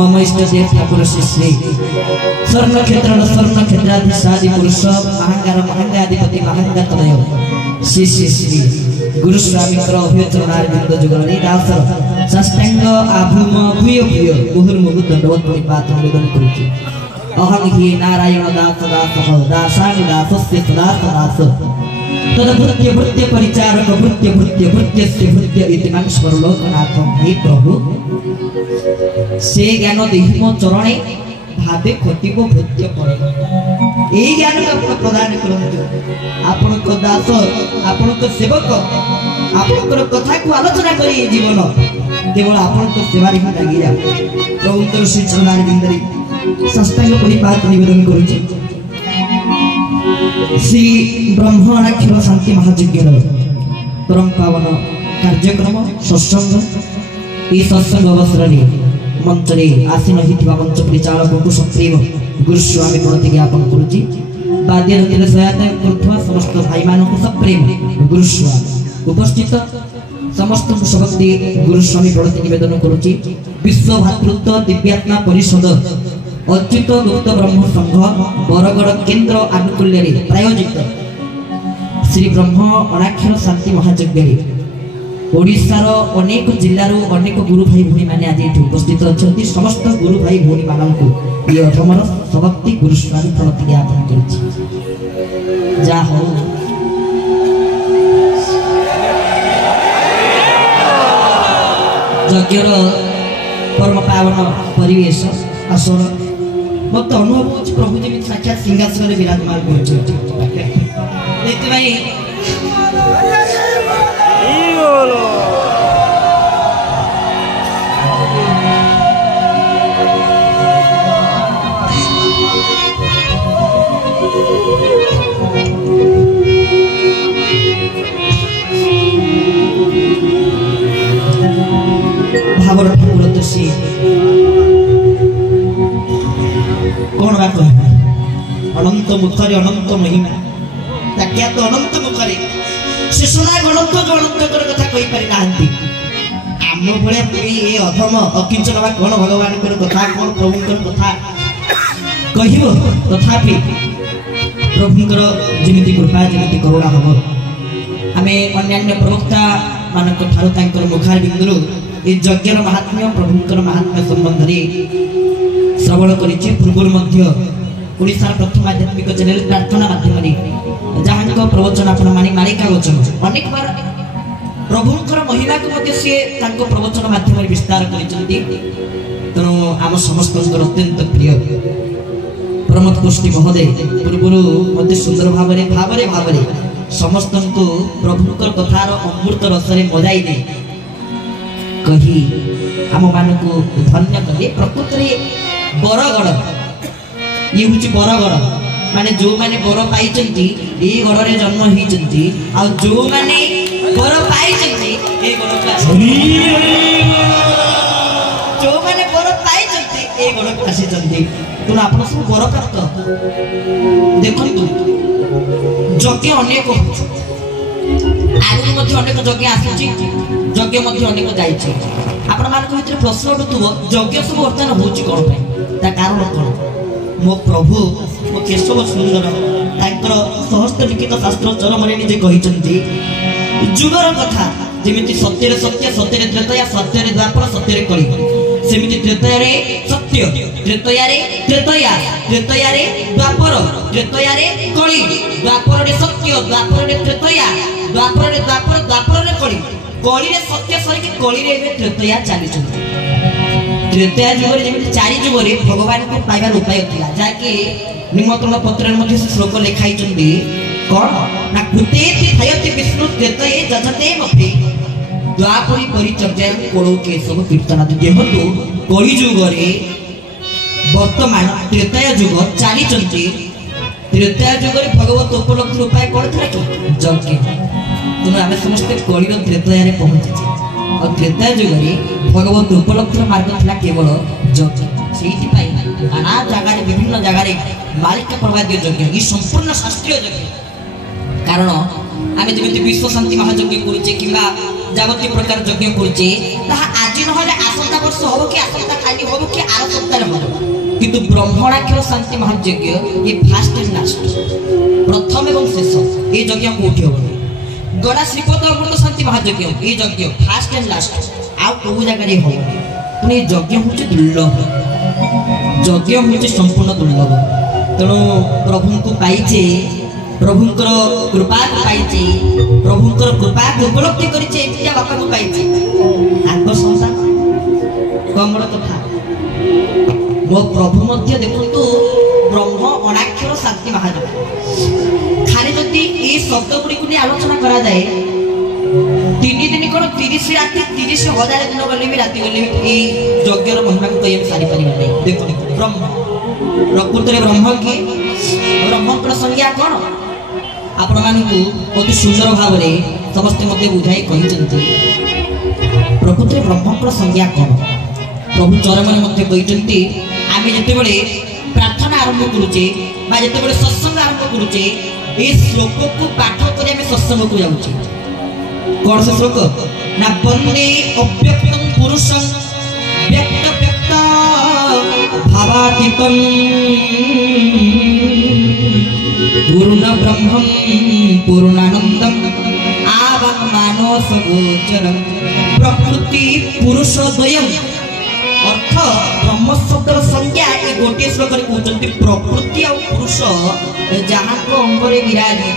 मम इष्टदेव ठाकुर श्री स्वर्ण क्षेत्राधीशादि पुरुष महांगाधिपति महांगातनय श्री श्री श्री गुरु स्वामी अभ्यचरणारविंद जुगलनी दास साष्टांग आभूम भूय भूय मुहुर्मुहु दंडवत प्रणिपात निवेदन करुछि। अहं हि नारायण दास दासः दासांग दासस्य सदास दास तदभृत्य भृत्य परिचारक भृत्य भृत्य भृत्यस्य भृत्य इति मां स्मरणलोकनाथं हे प्रभु से ज्ञान देहि मो चरणे भावे खटिबो भृत्य पड़े। ए ज्ञान को प्रदान करंतु आपन को दास आपण सेवक आपण कथा को आलोचना करी जीवन केवल आपण सेवार ही लगी जा प्रभु श्री चरणार बिंदरी साष्टांग परिपात निवेदन करूची श्री ब्रह्मणाक्षर शांति महायज्ञ परम पावन कार्यक्रम सत्संग ये सत्संग अवसर मंचरे आसीन होता मंच परिचालक को सप्रेम गुरुस्वामी प्रति ज्ञापन करुच्ची बाद्य नृत्य सहायता करुवा समस्त भाई मान सप्रेम गुरुस्वामी उपस्थित समस्त शक्ति गुरुस्वामी प्रति निवेदन करुच्ची विश्व भातृत्व दिव्यात्मा परिषद अच्युत गुप्त ब्रह्म संघ बरगड़ केन्द्र आनुकूल्य प्रायोजित श्री ब्रह्म अनाक्षर शांति महायज्ञ ओडिशार अनेक जिल्लार अनेक गुरु भाई भूणी माने आज ये उपस्थित अच्छा समस्त गुरु भाई भूणी मानक ये अधमर सभक्ति गुरुस्वामी प्रति ज्ञापन कर जा हो यज्ञर परम पावन परिवेश आसन मत अनुभव हो प्रभु जी साक्षात सिंहासन विराजमान कर भावर ठाकुर तो सी कौन बात अनंत मुखरे अनंत महिमा क्या तो अनंत मुखरे से सुना गणत जो अनंत कथा कही पारि नाहंती आम भले पुरी ए अधम अकिंचन बा कौन भगवान कथा कौन प्रभु कथा कहिबो तथापि प्रभुंकर जेमिति कृपा जेमिति करुणा हबो आमे अन्यान्य प्रवक्ता मानक ठारो तांकर मुखार बिंदुरु ए यज्ञर महात्म्य प्रभुंकर महात्म्य संबंध रे श्रवण करिछि पूर्व मध्य ओडिशार प्रथम आध्यात्मिक चैनल प्रार्थना माध्यम जहाँ प्रवचन आपण मानी मालिका वचन अनेक बार प्रभुंकर महिमा को मध्य से तांको प्रवचन माध्यम विस्तार करिसेंती तेणु आम समस्त अत्यंत प्रिय प्रमोद गोष्ठी महोदय पूर्व मत सुंदर भावरे भावरे भावरे समस्त को प्रभुंकर कथार अमृत रसरे मजाई दे कही आम मान को धन्य कले प्रकृत में बरगड़ ये हूँ बरगड़ माने जो माने बर पाई ए गड़ रे जन्म होती आ जो माने बर पाई ए गड़ जो माने बर पाई ए गड़ को आसी तेणु आप सब बर प्राप्त देखु यज्ञ अनेक आगु अनेक यज्ञ आसूची यज्ञ अनेक जाइए आपण मान प्रश्न उठुव यज्ञ सब बर्तमान होची कौन ता कारण कौन मो प्रभु मो केशव सुंदर तांकर सहस्त्र लिखित शास्त्र चरमरे निजे कहिसंती जुगर कथा जेमिति सत्य सत्य सत्य त्रेतया सत्य द्वापर सत्य कली सेमिति त्रेतया रे सत्य त्रेतया रे त्रेतया त्रेतया रे द्वापर त्रेतया रे कली द्वापर रे सत्य द्वापर रे त्रेतया द्वापर रे द्वापर द्वापर रे कली कली रे सत्य सरी के कली रे त्रेतया चली त्रेतया जुग जमी चारि जुग भगवान को पाइबार उपाय था जहाँकि निमंत्रण पत्र में श्लोक लिखाई कौन ना कृते थयति विष्णु त्रेतये जजते मते द्वापरी परिचर्या कोड़ो के सब कीर्तन जेहेतु कली जुग वर्तमान त्रेतया जुग चली त्रेतया जुग भगवत उपलब्धि उपाय कौन था कि यज्ञ तेणु आम समस्त कलिर त्रेतया पहुंची और त्रेतया जुग भगवत उपलब्धि मार्ग था केवल यज्ञ से नाना जगार विभिन्न जगार मालिक प्रवाद यज्ञ ये संपूर्ण शास्त्रीय यज्ञ कारण आम जमी विश्व शांति महायज्ञ करुचे कि जावती प्रकार यज्ञ करुचे आज ना आसंता वर्ष हम कि आसंता खाली हम कि आर सप्ताह हम किंतु ब्रह्मणाक्षर शांति महायज्ञ ये फास्ट एंड लास्ट प्रथम एवं शेष ये यज्ञ कौटी हम गड़ा श्रीपद अमृत शांति महायज्ञ ये यज्ञ फास्ट एंड लास्ट आउ कौ जगह हम पुणी यज्ञ हूँ दुर्लभ यज्ञ हूँ संपूर्ण दुर्लभ तेणु प्रभु को पाइचे प्रभुंकर कृपा को पाइचे प्रभुंकर कृपा को उपलब्धि करिचे एतिया बापा को पाइचे आंको संसार कमर कथा मो प्रभु मध्य देखंतु ब्रह्म अनाक्षर शांति महायज्ञ खाली जदि ଯଦି ଏଇ ଶବ୍ଦ ଗୁଡ଼ିକୁ ନେଇ ଆଲୋଚନା କରାଯାଏ 3 ଦିନ କ'ଣ 30 ରାତି 30,000 ଦିନ ଗଲେ ବି ରାତି ଗଲେ ବି ଏଇ ଯଜ୍ଞର ମହିମାକୁ କହି ଆମେ ସାରିପାରିବା ନାହିଁ। ଦେଖନ୍ତୁ ବ୍ରହ୍ମ ପ୍ରକୃତରେ ବ୍ରହ୍ମ କିଏ? ବ୍ରହ୍ମଙ୍କର ସଂଜ୍ଞା କ'ଣ? ଆପଣମାନଙ୍କୁ ଅତି ସୁନ୍ଦର ଭାବରେ ସମସ୍ତେ ମୋତେ ବୁଝାଇ କହିଛନ୍ତି। ପ୍ରକୃତରେ ବ୍ରହ୍ମଙ୍କର ସଂଜ୍ଞା କ'ଣ? ପ୍ରଭୁ ଚରମରେ ମଧ୍ୟ କହିଛନ୍ତି ଆମେ ଯେତେବେଳେ ପ୍ରାର୍ଥନା ଆରମ୍ଭ କରୁଛେ ବା ଯେତେବେଳେ ସତ୍ସଙ୍ଗ ଆରମ୍ଭ କରୁଛେ এই শ্লোকକୁ ପାଠ କରି ଆମେ ସତ୍ସଙ୍ଗକୁ ଯାଉଛେ। କ'ଣ ସେ ଶ୍ଲୋକ? ନା ବନ୍ଦେ ଅବ୍ୟକ୍ତଂ ପୁରୁଷଂ ବ୍ୟକ୍ତ ବ୍ୟକ୍ତ ଭାବାତୀତଂ ପୂର୍ଣ୍ଣ ବ୍ରହ୍ମଂ ପୂର୍ଣ୍ଣାନନ୍ଦଂ ଆବଂ ମାନସ ଗୋଚରଂ ପ୍ରକୃତି ପୁରୁଷ ଦ୍ୱୟଂ। अर्थ ब्रह्म शब्दर संज्ञा ये गोटे श्लोक कहते प्रकृति और पुरुष जहाँ अंगरे विराजित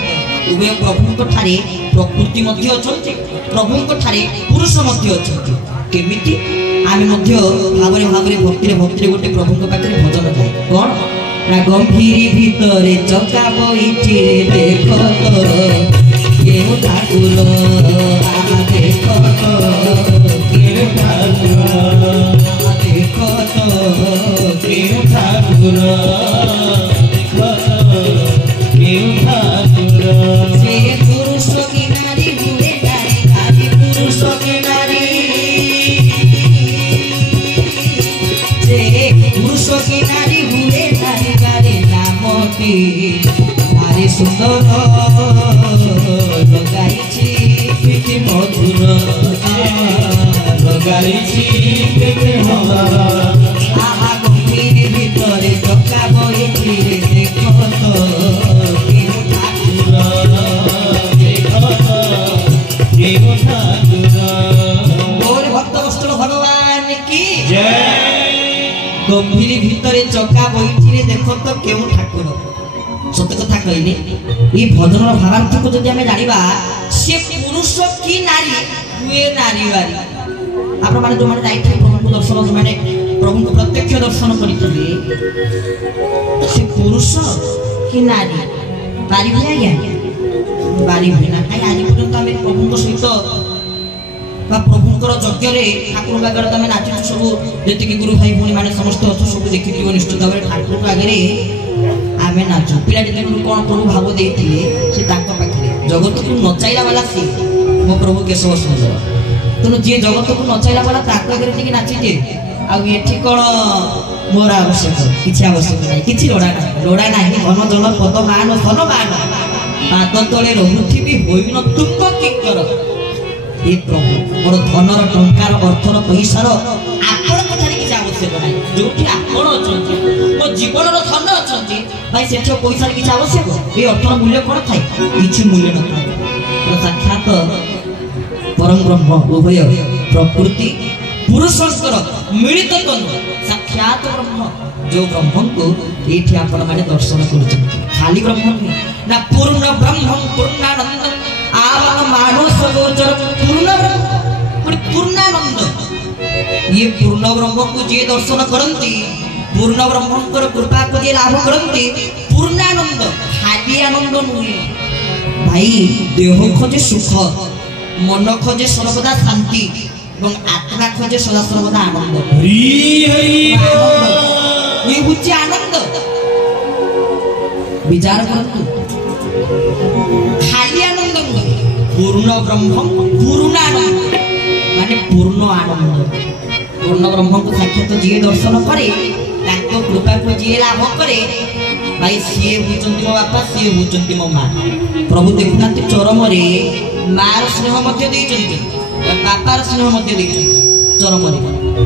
उभय प्रभु ठारे प्रकृति प्रभु ठारे पुरुष अच्छा केमिति आम भावरे भावरे भक्ति भक्ति गोटे प्रभु पाखे भजन जाए कौन ना गंभीर भितर चका बैठी देख केउ ठाकुर देख केउ ठाकुर से पुरुष की नारी हुए नारी नारी पुरुष की नारी से पुरुष की नारी हुए नारी नारी नामटी नारी सुंदर लगाई मधुर लगाई ভিতরে চকা বইছি দেখো তো ভক্ত ভগবান কি গম্ভীর ভিতরে চকা বইছি দেখো তো কেউ ঠাকুর সত্য কথা কইলে এই ভজনর ভাবার্থকে যদি আমি জানিবা সে পুরুষ কি নারী হুয়ে নারী বাড়ি আপনার মানে যে যাই প্রভু দর্শন মানে प्रभु को प्रत्यक्ष दर्शन करी पुरुष कि नारी बारी आज्ञा बारी हुए ना कहीं आज पर्यटन आम प्रभु सहित प्रभुंर यज्ञ ठाकुर आगे आम नाचु सब जी गुरु भाई भाई मैंने समस्त अच्छे सब देखी निश्चित भाव में ठाकुर आगे आम नाचु पिला जी कौन प्रभु भाव देते से पाखे जगत को नचाइला वाला सी मो प्रभु केशव सुंदर तेणु जी जगत को नचाइला वाला आगे नाची दिए आठी कौन मोर आवश्यक किसी आवश्यक ना कि लोड़ा ना घन जन पद मान धन मान पाद तले रुथि होन तुम किंकर ये प्रभु मोर धनर टंकार अर्थर पैसार आपण कथार किसी आवश्यक ना जो आपण अच्छा मो जीवन धन अच्छा भाई से पैसा किसी आवश्यक ये अर्थर मूल्य कौन थाए कि मूल्य न था साक्षात परम ब्रह्म उभय प्रकृति पुरुषंकर मिलित तनु साक्षात ब्रह्म जो ब्रह्म को ये आपण मैंने दर्शन कर खाली ब्रह्म ना पूर्ण ब्रह्म पूर्णानंद आवन मानस गोचर पूर्ण ब्रह्म पूर्णानंद ये पूर्ण ब्रह्म को जी दर्शन करती पूर्ण ब्रह्मंकर कृपा को जी लाभ करती पूर्णानंद खाली आनंद नुहे भाई देह खोजे सुख मन खोजे सर्वदा शांति आत्मा खोजे सदा सर्वदा आनंद ये बुझे आनंद विचार करतु खाली आनंद पूर्ण ब्रह्म पूर्णानंद माने पूर्ण आनंद पूर्ण ब्रह्म को साक्षात जी दर्शन करे कृपा को जी लाभ करे भाई सी हूँ मो बापा सी हूँ मो माँ प्रभु देखुना चरम मार स्नेह बापार स्नेह चरम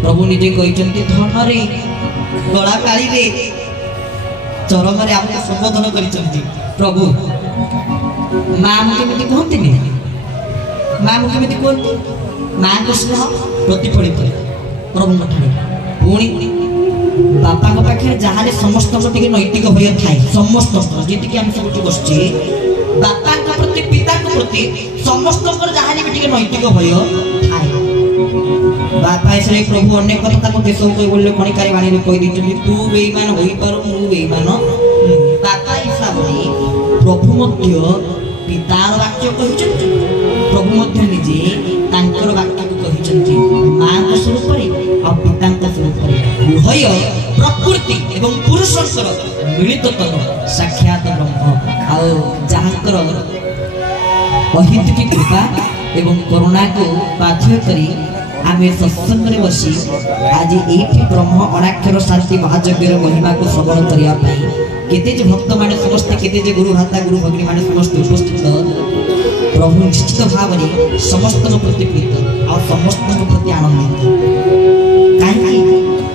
प्रभु निजे कहते धन रे गला काली चरम आमको संबोधन कर प्रभु माँ मुझे कहते माँ मुझे कहते माँ को स्नेह प्रतिफलित प्रभु पुणी बापा पाखे जहाँ समस्त नैतिक भय थाए समस्त जी आम सब बसचे बापा प्रति पिता प्रति समस्त जहाँ भी नैतिक भय थाए बापा ऐसे प्रभु अनेक कथा केशव कह बोले कणिकार बाणी कहीदी तू बेईमान हो पार मु बेईमान बापा हिसाब से प्रभु तार वाक्य कहिचंती प्रभु मध्य निजे तांकर वाक्य को कहिचंती मां को स्वरूप रे और पिता को स्वरूप रे उभय प्रकृति एवं पुरुषर मिलित तन साक्षात ब्रह्म आ जहांकर अहित की कृपा एवं करुणा को बाध्य करी आमे सत्संग रे बसी आज एठी ब्रह्म अनाक्षर शांति महायज्ञ महिमा को श्रवण करिया पाई केते जे भक्त माने समस्त केते जे गुरु भाता गुरु भगिनी माने समस्त उपस्थित प्रभु निश्चित भाव में समस्त प्रति प्रीत और समस्त प्रति आनंदित कहीं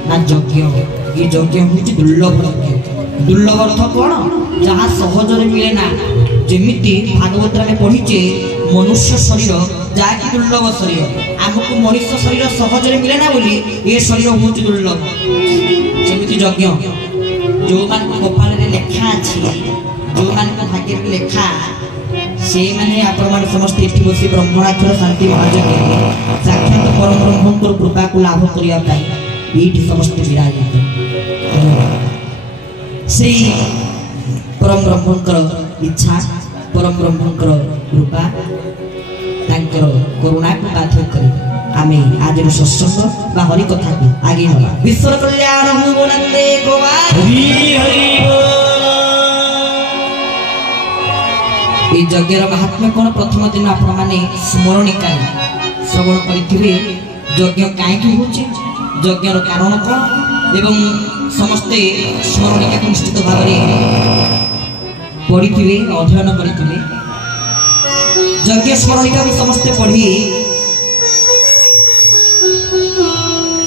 ना यज्ञ ये यज्ञ हूँ दुर्लभ यज्ञ दुर्लभ अर्थ कौन जहाँ सहज मिले ना जमीती भागवत में पढ़ीचे मनुष्य शरीर जहाँकि दुर्लभ शरीर आमको मनुष्य शरीर सहज मिले ना बोली ये शरीर हूँ दुर्लभ जमीती यज्ञ जो मान कपाल लेखा अच्छी जो मान भाग्य लेखा से माने आपण माने समस्त एठी बसी ब्रह्मणाक्षर शांति महायज्ञ साक्षात परम ब्रह्मकर कृपा को लाभ करिया पाई एठी समस्त विराजित से परम ब्रह्मकर इच्छा परम ब्रह्मकर कृपा तांकर करुणा को बाध्य करी आमे आज सत्संग बा हरि कथा को आगे नला विश्व कल्याण हु बोलंदे गोपाल हरि हरि यज्ञर महात्म्य कौन प्रथम दिन आपण माने स्मरणिका श्रवण करिथिबे यज्ञ काहेकि होछि यज्ञर कारण कौन एवं समस्ते स्मरणिका को निश्चित भाव में पढ़िथिबे अध्ययन करिथिबे यज्ञ स्मरणिका भी समस्ते पढ़ी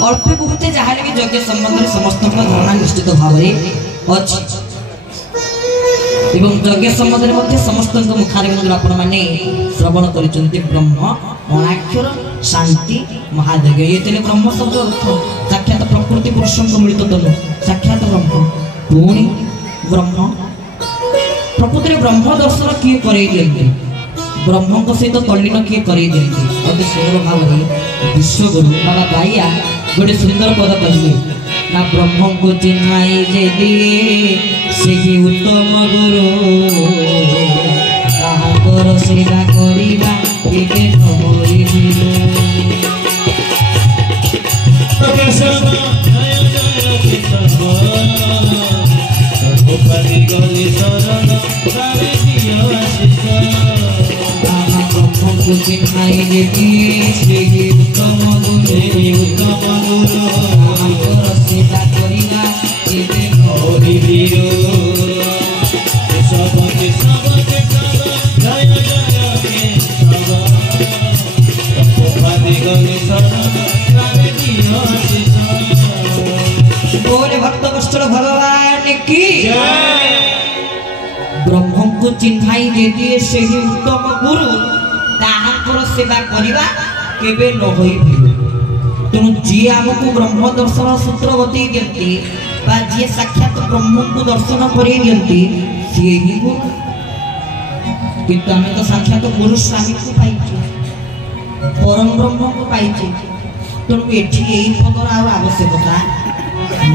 अल्प बहुते जहाँ भी यज्ञ संबंध में समस्त धारणा निश्चित भाव में अच्छी एवं यज्ञ संबंध में समस्त मुखारबिंद आपण मैंने श्रवण कर ब्रह्म अनाक्षर शांति महायज्ञ ये तेरे ब्रह्म शब्द अर्थ साक्षात प्रकृति पुरुष मिलित तनु साक्षात ब्रह्म पुणी ब्रह्म प्रकृति ब्रह्म दर्शन किए कर ब्रह्म सहित तल्लीन किए कर अति सुंदर भाव में विश्वगुरु बाबा गाइया गोटे सुंदर पद कहे ना ब्रह्म को चिन्हाई जे दिए से उत्तम गुरु ताहाकर सेवा करिबा एके नहोई ब्रह्म को चिन्हाई जे दिए से उत्तम गुरु ताहाकर सेवा करिबा एके नहोई बोले भक्त वत्सल भगवान की ब्रह्म को चिन्हाई दे दिए से ही उत्तम गुरु ताहाकर सेवा करिबा केबे न होई तेणु जी आमको ब्रह्म दर्शन सूत्र बतई दियंती बा जी साक्षात ब्रह्म को दर्शन करे दियंती सी ही गुरु किंतु आम तो साक्षात गुरु स्वामी को पाइछे परम ब्रह्म को पाइछे तेणु एठी पदर आवश्यकता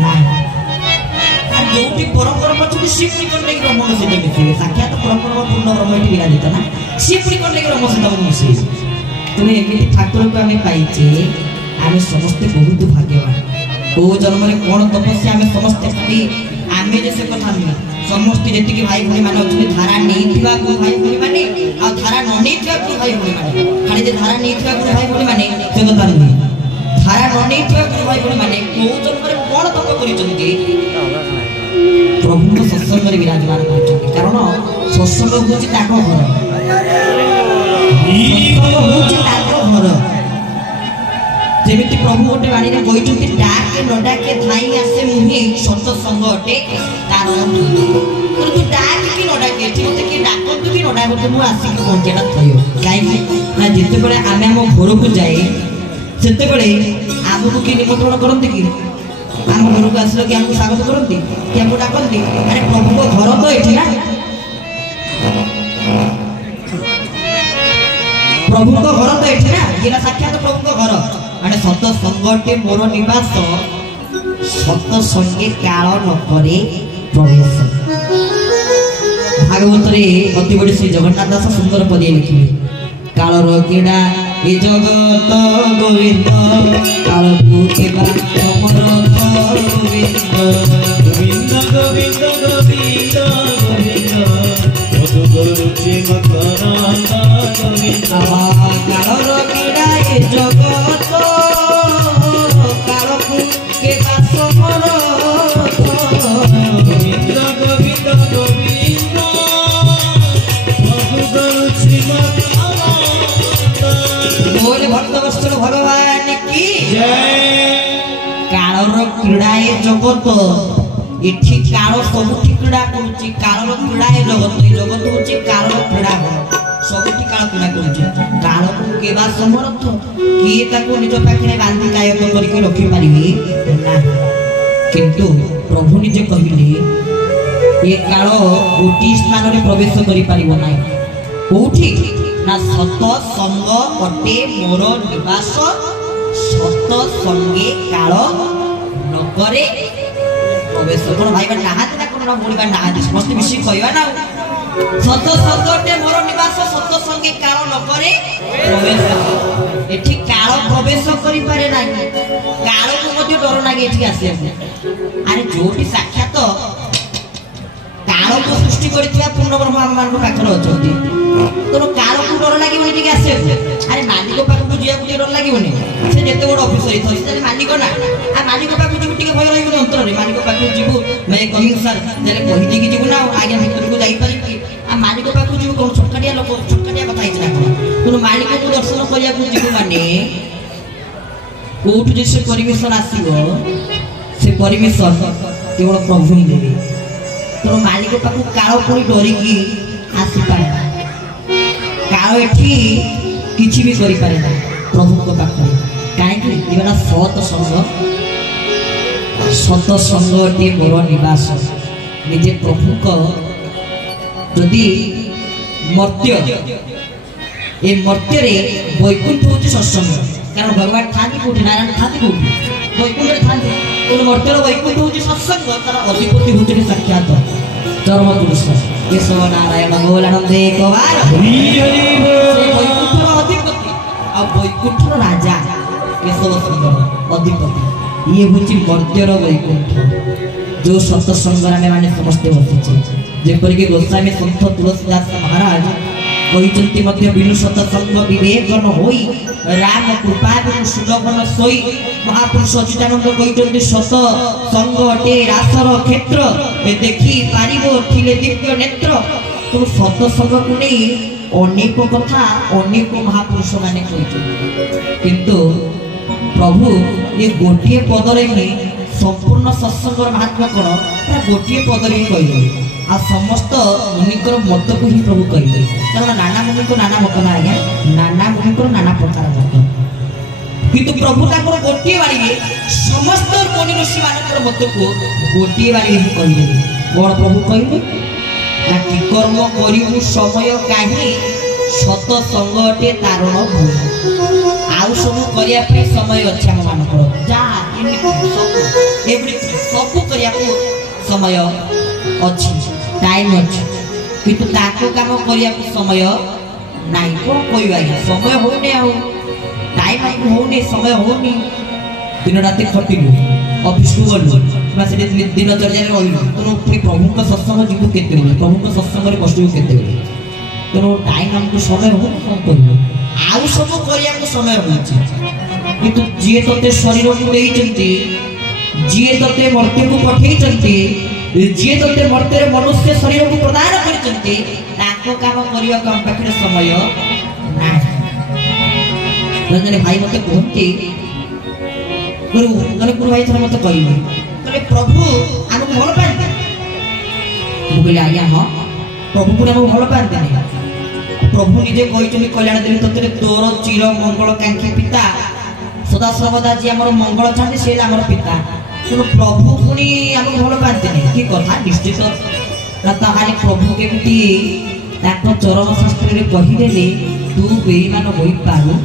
ना जो भी परम ब्रह्म अच्छे सी पुणी करने की ब्रह्म सहित मिसे साक्षात परम ब्रह्म पूर्ण ब्रह्म ये विराजित ना सी पुणी करने की ब्रह्म सहित मिसे तेणु एमती ठाकुर को आम पाइचे आम समस्ते बहुत भाग्यवान को जन्म में कौन तपस्या आम समस्ते खाली आम जे से कथा नुहे समस्त जी भाई भाई मैंने अच्छे धारा नहीं भाई भाई मैंने आ धारा न नहीं भाई भाई मैंने खाली धारा नहीं गुरु भाई भाई मैंने से कथा नुहे धारा न नहीं गुरु भाई भाई मैंने को जन्म में कौन तप कर प्रभु सत्संग विराजमान कर कारण सत्संग हूँ घर जमी प्रभु गोटे बाणी में कहते डाके न डाके धाई आसे मुहे सत्संग अटे तार तू डाक कि न डाके मत किए डाकतु कि न डाकतु मुझे आसिक पहुंचा थो कहीं जिते बड़े आम आम घर को जाए से आमको किए निमंत्रण करते कि आम घर को आसिल कि आमको स्वागत करती कि आमको डाकती अरे प्रभु को घर तो ये ना प्रभु को घर तो ये ना ये साक्षात प्रभु को घर अरे सत्संगे मोर निवास सत्संगे काल न करे प्रवेश भागवत रे अति बड़ी श्री जगन्नाथ दास सुंदर पदिया लिखिले कालर केडा ए जगत गोविंद काल केबा समरथ गोविंद गोविंद गोविंद गोविंद गोविंद मधु गुरुचि मकरंद गोविंद कालर केडा ए जगत काल केबा समरथ गोविंद गोविंद गोविंद मधु गुरुचि मकरंद बोल भक्तवत्सल भगवान की जय कालर क्रीड़ा ए जगत एठी काल सबुठी क्रीड़ा करूची कालर क्रीड़ा ए जगत ए जगत होची कालर क्रीड़ा सबुठी काल क्रीड़ा करूची काल को केबा समर्थ किए ताको निज पाखरे बांधी कायक करके रखि पारिबे ना किंतु प्रभु निजे कहिले ए काल गोटी स्थान रे प्रवेश करि पारिबो ना कोठी ना सत संग अटे मोर निवास सत संगे काल नगरे प्रवेश कोन भाई बा नाहात ना कोन बोली बा नाहात समस्त मिसी कहवा ना सत संग अटे मोर निवास सत संगे काल नगरे प्रवेश एठी काल प्रवेश करि पारे ना काल को मध्ये डर लागे एठी आसी अरे जोटी साक्षात काल को सृष्टि करथिया पूर्ण ब्रह्म मान को पाखर अछंती तो काल को डर लागिबो एठी आसी अरे मालिक पाख को जिया को डर लागिबोनी से जेते बड़ ऑफिसर थई से मालिक ना आ मालिक पाख को टिके भय लागिबो अंतर रे मालिक पाख को जीवो मैं कमिंग सर जेले कहि दे कि जीवो ना आगे भीतर को जाई पारि कि आ मालिक पाख को जीवो कोन छोटकाटिया लोक छोटकाटिया कथा हिच ना तो मालिक को दर्शन करिया को जीवो माने कोठ जे से परमिशन आसीबो से परमिशन केवल प्रभु ही देबे तो मालिक पाख काल पुरी डरी की आसी पारे काल एठी किछि भी करि पारे ना प्रभु को पाखरे काहे कि एबा सत संग टे मोर निवास निजे प्रभु को यदि मर्त्य ए मर्त्य रे वैकुंठ होची सत्संग कारण भगवान थानी कोठी नारायण थानी कोठी वैकुंठ रे थानी तो मर्त्य रे वैकुंठ होची सत्संग तार अधिपति होची साक्षात चरम पुरुष केशव नारायण गौलानंदे कवार हरि हरि से वैकुंठ रो अधिपति आ वैकुंठ रो राजा केशव सुंदर अधिपति ये होची मर्त्य रो वैकुंठ जो सत्संग रे माने समस्त बसिचे जेपर के गोस्वामी संत तुलसीदास महाराज कहिचंती मध्य बिनु सत्संग विवेकन होई राम कृपा बिनु सुलभन सोई महापुरुष अच्युतानंद कहिचंती सत संग अटे रासर क्षेत्र ए देखि पारिबो थिले दिव्य नेत्र तो सत्संग को नै अनेक कथा अनेक महापुरुष माने कहिचंती किंतु प्रभु ये गोटिए पदरे ही संपूर्ण सत्संगर महात्मा कोन गोटिए पदरे ही कहले आ समस्त मुनिकर मत को ही प्रभु कहले कारण नाना मुनि को नाना मत ना आज्ञा नाना मुनि को नाना प्रकार मत किंतु प्रभु ताकर गोटिए बाड़ी समस्त मुनि ऋषि मानकर मत को गोटिए बाड़ी ही कहले बड़ प्रभु कहले ना कि कर्म करिबु समय काहे सत संग अटे तारण भूल आउ सब करिया पे समय अच्छा हम मानकर जा एवरीथिंग सब करिया को समय अछि टाइम अछि किंतु ताको काम करिया को समय नाही को कोइबा समय होने आ टाइम होने समय होने दिन रात खटिलु ऑफिस को गलु बस दिन चर्या रे रहलु तो पुरी प्रभु को सत्संग जीव केते बोले प्रभु को सत्संग रे कष्ट केते बोले तो टाइम हमको समय हो कोन करियो आउ सब करिया को समय होछि किंतु जे तते शरीर को देई चंती जे तते मर्त्य को पठेई चंती जे तते मर्त्य रे मनुष्य शरीर को प्रदान करि चंती ताको काम करिया कम पाखरे समय ना जने भाई मते कहते गुरु जने गुरु भाई थरे मते कहिबे तले प्रभु हमको भल पाते बुगिला आज्ञा हां प्रभु को हमको भल पाते नहीं प्रभु निजे कहिचनि कल्याण देवी तत्रे तोर चिर मंगल कांक्षी पिता सदा सर्वदा जी हमर मंगल चाहते से हमर पिता तो प्रभु पुनी हमको भल पाते नहीं की कथा निश्चित ना ताहाले प्रभु केमती ताको चरण शास्त्र रे कहि देले तू बेईमान होई पारू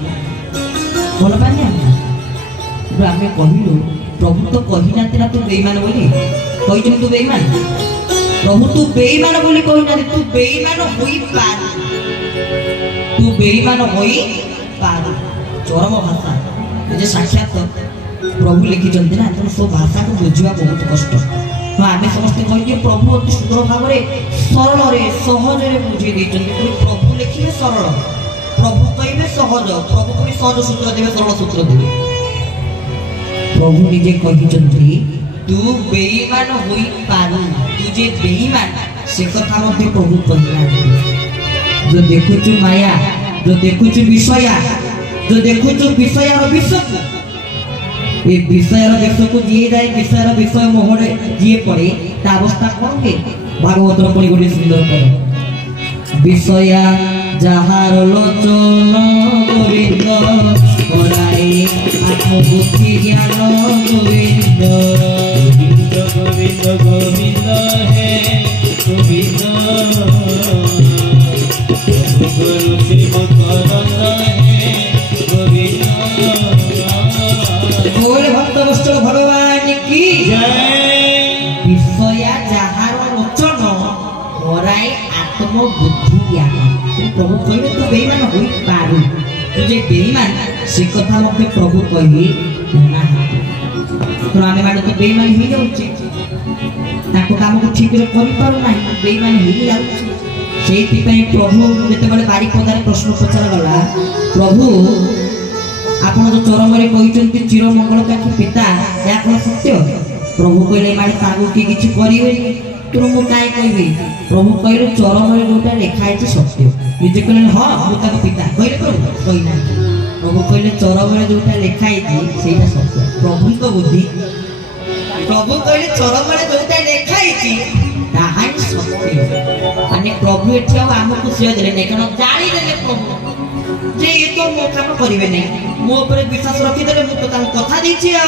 भल पानी हम आमे कहिलु प्रभु तो कहि नाते ना तू बेईमान बोली कहिचनि तू बेईमान प्रभु तू बेईमान बोली कहना तू बेईमान होई पार तू बेईमान होई पार चरम भाषा जे साक्षात प्रभु लिखिଛନ୍ତି ना तो सब भाषा को बुझिबा बहुत कष्ट हाँ आम समस्ते कहे प्रभु अति सुंदर भाव में सरल सहज बुझे देते प्रभु लिखे सरल प्रभु कहे सहज प्रभु पुणी सहज सूत्र देवे सरल सूत्र देवे प्रभु निजे कही तू बेईमान होई पारू तू जे बेईमान से कथा मध्य प्रभु कहना जो देखुचु माया जो देखुचु विषया जो देखुचु विषय और विषय ये विषय विषय को जी जाए विषय मोहरे जी पड़े ता अवस्था कौन के भागवत पुणी गोटे सुंदर कर विषया जहार लोचन गोविंद कराए आत्मबुद्धि ज्ञान गोविंद गोविंद गोविंद गोविंद है गोविंद गुरु श्रीमद है गोविंद बोल भक्त वत्सल भगवान की विषया जहार लोचन कराए आत्मबुद्धि ज्ञान प्रभु कहे तो बेईमान हो पारू तुझे बेईमान से कथा मत प्रभु कहे ना तो आम मान तो बेईमान हो जाऊे काम को ठीक से कर पार ना बेईमान हो जाऊे प्रभु जिते बारिपदार प्रश्न पचरा गला प्रभु आपन जो चरम कहते चिर मंगलकांक्षी पिता या कौन सत्य प्रभु कहले मारे तागु की किछि करिवे तुम मु काई कहबी प्रभु कहले चरम जोटा लिखा है सत्य निजे कहले हां मु ताको पिता कहले कहना प्रभु कहले चरम जोटा लिखा है सेटा सत्य प्रभु को बुद्धि प्रभु कहले चरम जोटा लिखा है ताहा सत्य माने प्रभु एठी हमको सिया देले नै कारण जानि देले प्रभु जे ये तो मो काम करिवे नै मो ऊपर विश्वास रखी देले मु तो तान कथा दिछि आ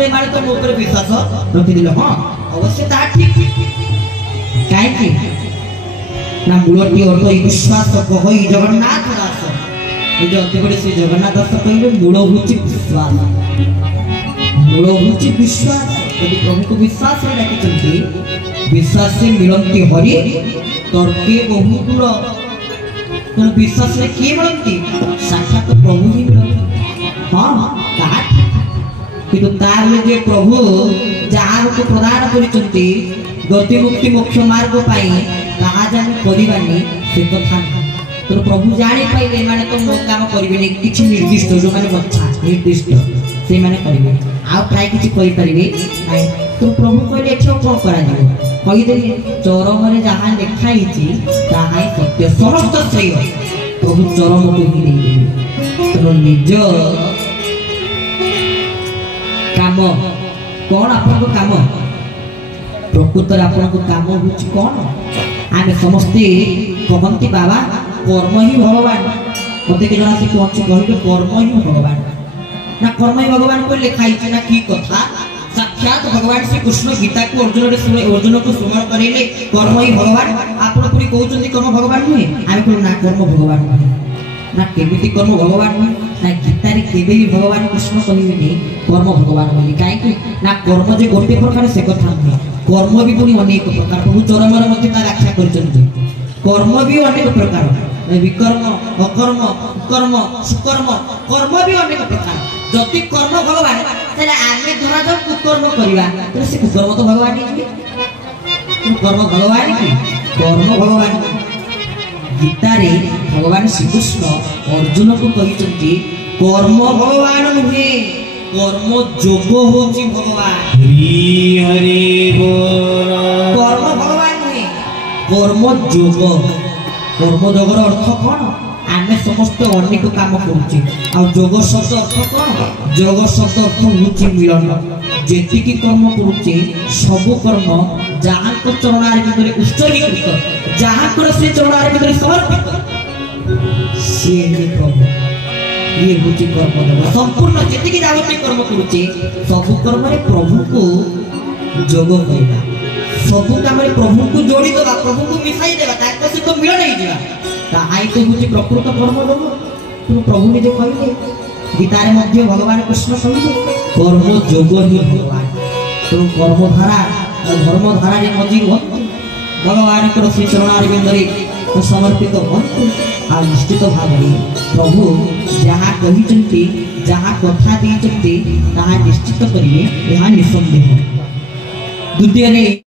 रे माने तो मो ऊपर विश्वास रखी दिले हां अवश्य ता ठीक काहे कि ना मूलटी अर्थ विश्वास कहई जगन्नाथ दास ए जो अति बड़े श्री जगन्नाथ दास कहले मूल होछि विश्वास मूल होछि विश्वास यदि प्रभु को विश्वास रे डाकिचंती विश्वास से मिलंती हरि तर्के बहु दूर तो विश्वास में किए मिलती साक्षात तो प्रभु ही मिलती हाँ किंतु तार जे प्रभु जहाँ को प्रदान करती गति मुक्ति मोक्ष मार्ग पाई ताहा जाने करवानी से कथा तो प्रभु जानी पाइले माने तो मो काम करिवे किछि निर्दिष्ट जो माने बच्चा निर्दिष्ट से माने करिवे आ प्राय किछि करि परिवे नै तो प्रभु कहले एठो को करा दिबो कहि देले चरम रे जहां लिखा हिछि ताहाई सत्य समस्त श्रेय प्रभु चरम को ही देले तो निज काम कौन आपन को काम प्रकृत आपन को काम होछि कौन आमे समस्ते कहंती बाबा कर्म ही भगवान मते के जना से कहछि कहले कर्म ही भगवान ना कर्म ही भगवान को लिखाई छै ना की कथा साक्षात भगवान श्री कृष्ण गीता को अर्जुन को स्मरण करेले कर्म ही भगवान आपण पुरी कहउछन्ती कर्म भगवान नुहे आमे को ना कर्म भगवान नुहे ना केमिति कर्म भगवान नुहे ना गीता रे केबे भी भगवान कृष्ण कहिबेनी कर्म भगवान बोली काहे कि ना कर्म जे गोटे प्रकार से कथा नुहे कर्म भी पुनी अनेक प्रकार प्रभु चरमर मध्ये ता व्याख्या करछन्ती कर्म भी अनेक प्रकार विकर्म अकर्म कुकर्म सुकर्म कर्म भी अनेक प्रकार जति कर्म भगवान तेरे आगे धरा जाओ कुकर्म करवा तो से कुकर्म तो भगवान ही कर्म भगवान की कर्म भगवान गीता रे भगवान श्री कृष्ण अर्जुन को कहिसंती कर्म भगवान नुहे कर्म जोग होची भगवान हरि हरि बोल कर्म भगवान नुहे कर्म जोग कर्म जोगर अर्थ कौन आमे समस्त अनेक काम करुचे आ जोग शब्द अर्थ कौन जोग शब्द अर्थ होची मिलन जेतिकी कर्म करुचे सब कर्म जहाँ को चरणार भितर उत्सर्गीकृत जहाँ को से चरणार भितर समर्पित से प्रभु ये होची कर्म जोग संपूर्ण जेतिकी जावती कर्म करुचे सब कर्म रे प्रभु को जोग करिबा सब काम रे प्रभु को जोड़ी देबा प्रभु को मिसाई देबा ताको से तो मिलन ही दिबा ताहाई तो होची प्रकृत कर्म जोग तू प्रभु निजे कहिले गीता रे मध्ये भगवान कृष्ण कहिले कर्म जोग ही भगवान तो कर्म धारा धर्म धारा रे मजी होत भगवान को श्री चरणारविंदरे समर्पित हंतु आ निश्चित भाव प्रभु जहाँ कही जहाँ कथा दी निश्चित करेंगे यह निसंदेह। द्वितीय